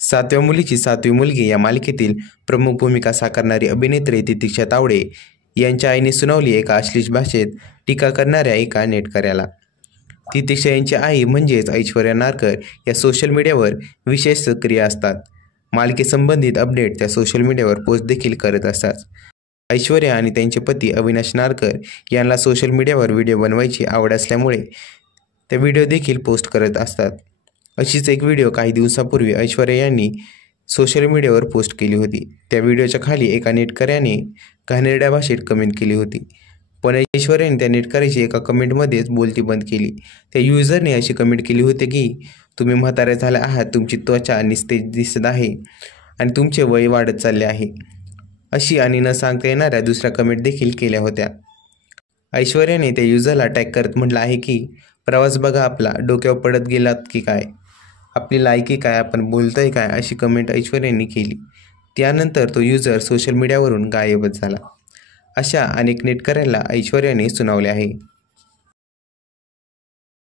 सातव्या मुलीची सातवी मुलगी या मालिकेतील प्रमुख भूमिका साकारणारी अभिनेत्री तितिक्षा तावडे यांच्या आईने सुनावली एका अश्लील भाषेत टीका करणाऱ्या एका नेटकऱ्याला। तितिक्षा यांची आई म्हणजेच ऐश्वर्या नारकर या सोशल मीडियावर विशेष सक्रिय असतात। मालिकेसंबंधित अपडेट त्या सोशल मीडियावर पोस्ट देखील करत असतात। ऐश्वर्या आणि त्यांचे पती अविनाश नारकर यांना सोशल मीडियावर व्हिडिओ बनवायची आवड असल्यामुळे ते व्हिडिओ देखील पोस्ट करत असतात। अशीच एक व्हिडिओ काही दिवसांपूर्वी ऐश्वर्या यांनी सोशल मीडियावर पोस्ट केली होती। त्या व्हिडिओच्या खाली एका नेटकऱ्याने घाणेरड्या भाषेत कमेंट केली होती, पण ऐश्वर्याने त्या नेटकऱ्याची एका कमेंटमध्येच बोलती बंद केली। त्या युजरने अशी कमेंट केली होती की तुम्ही म्हातारे झाले आहात, तुमची त्वचा निस्तेज दिसत आहे आणि तुमचे वय वाढत चालले आहे, अशी आणि न सांगता येणाऱ्या दुसऱ्या कमेंट देखील केल्या होत्या। ऐश्वर्याने त्या युजरला टॅग करत म्हटलं आहे की प्रवास बघा आपला, डोक्यावर पडत गेलात की काय, आपली लायकी काय, आपण बोलतोय काय, अशी कमेंट ऐश्वर्याने केली। त्यानंतर तो युजर सोशल मीडियावरून गायबच झाला। अशा अनेक नेटकऱ्यांना ऐश्वर्याने सुनावले आहे।